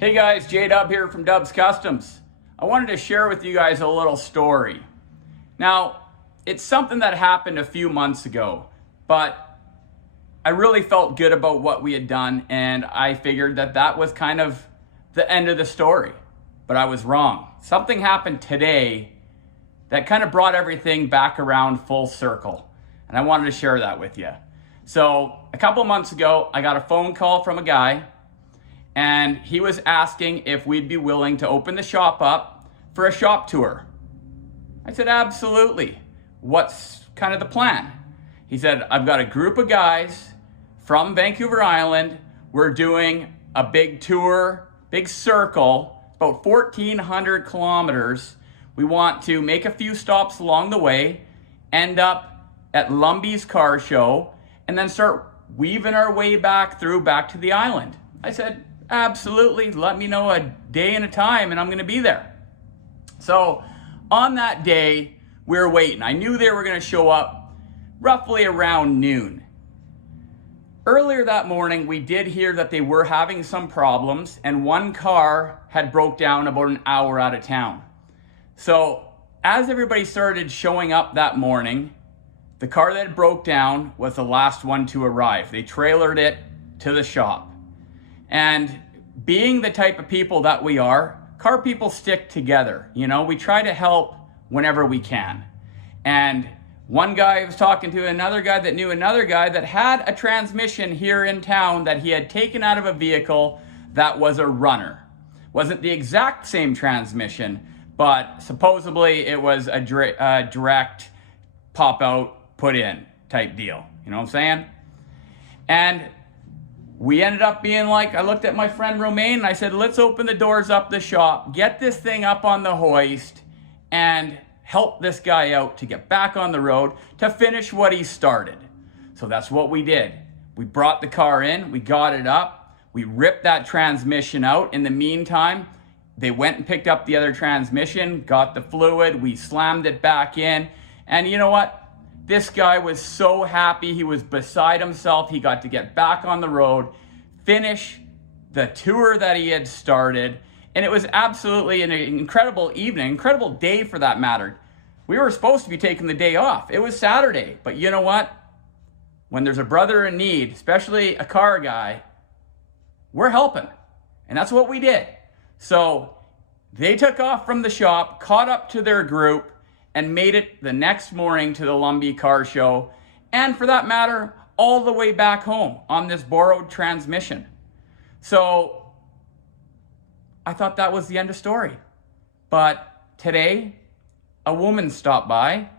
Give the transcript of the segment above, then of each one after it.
Hey guys, J-Dub here from Dubs Customs. I wanted to share with you guys a little story. Now, it's something that happened a few months ago, but I really felt good about what we had done, and I figured that that was kind of the end of the story. But I was wrong. Something happened today that kind of brought everything back around full circle, and I wanted to share that with you. So, a couple months ago, I got a phone call from a guy, and he was asking if we'd be willing to open the shop up for a shop tour. I said, absolutely. What's kind of the plan? He said, I've got a group of guys from Vancouver Island. We're doing a big tour, big circle, about 1,400 kilometers. We want to make a few stops along the way, end up at Lumby's car show, and then start weaving our way back to the island. I said, absolutely, let me know a day and a time and I'm gonna be there. So on that day, we were waiting. I knew they were gonna show up roughly around noon. Earlier that morning, we did hear that they were having some problems and one car had broke down about an hour out of town. So as everybody started showing up that morning, the car that broke down was the last one to arrive. They trailered it to the shop. And being the type of people that we are, car people stick together. You know, we try to help whenever we can. And one guy was talking to another guy that knew another guy that had a transmission here in town that he had taken out of a vehicle that was a runner. Wasn't the exact same transmission, but supposedly it was a direct pop out, put in type deal. You know what I'm saying? And we ended up being like, I looked at my friend Romaine and I said, let's open the doors up the shop, get this thing up on the hoist, and help this guy out to get back on the road to finish what he started. So that's what we did. We brought the car in, we got it up, we ripped that transmission out. In the meantime, they went and picked up the other transmission, got the fluid, we slammed it back in, and you know what? This guy was so happy, he was beside himself. He got to get back on the road, finish the tour that he had started, and it was absolutely an incredible evening, incredible day for that matter. We were supposed to be taking the day off. It was Saturday, but you know what? When there's a brother in need, especially a car guy, we're helping, and that's what we did. So they took off from the shop, caught up to their group, and made it the next morning to the Lumby car show, and for that matter, all the way back home on this borrowed transmission. So I thought that was the end of story. But today, a woman stopped by.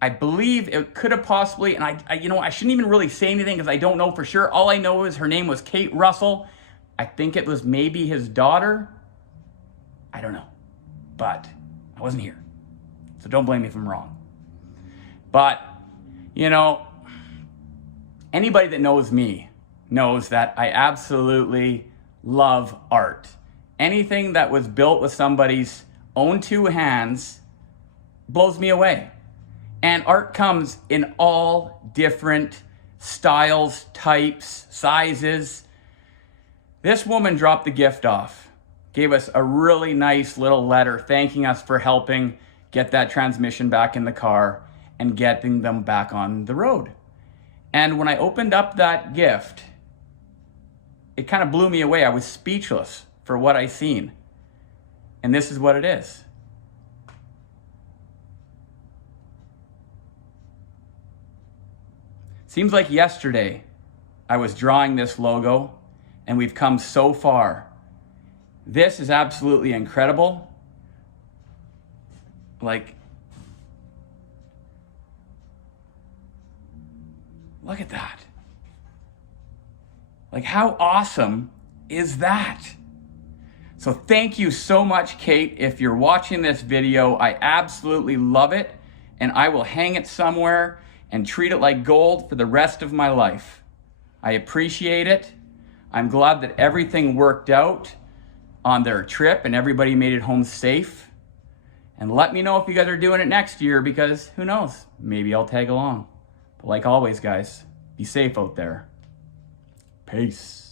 I believe it could have possibly, and I shouldn't even really say anything because I don't know for sure. All I know is her name was Kate Russell. I think it was maybe his daughter. I don't know, but I wasn't here. So don't blame me if I'm wrong. But, you know, anybody that knows me knows that I absolutely love art. Anything that was built with somebody's own two hands blows me away. And art comes in all different styles, types, sizes. This woman dropped the gift off, gave us a really nice little letter thanking us for helping get that transmission back in the car and getting them back on the road. And when I opened up that gift, it kind of blew me away. I was speechless for what I seen. And this is what it is. Seems like yesterday I was drawing this logo and we've come so far. This is absolutely incredible. Like, look at that. Like, how awesome is that? So thank you so much, Kate. If you're watching this video, I absolutely love it, and I will hang it somewhere and treat it like gold for the rest of my life. I appreciate it. I'm glad that everything worked out on their trip and everybody made it home safe. And let me know if you guys are doing it next year, because who knows, maybe I'll tag along. But like always, guys, be safe out there. Peace.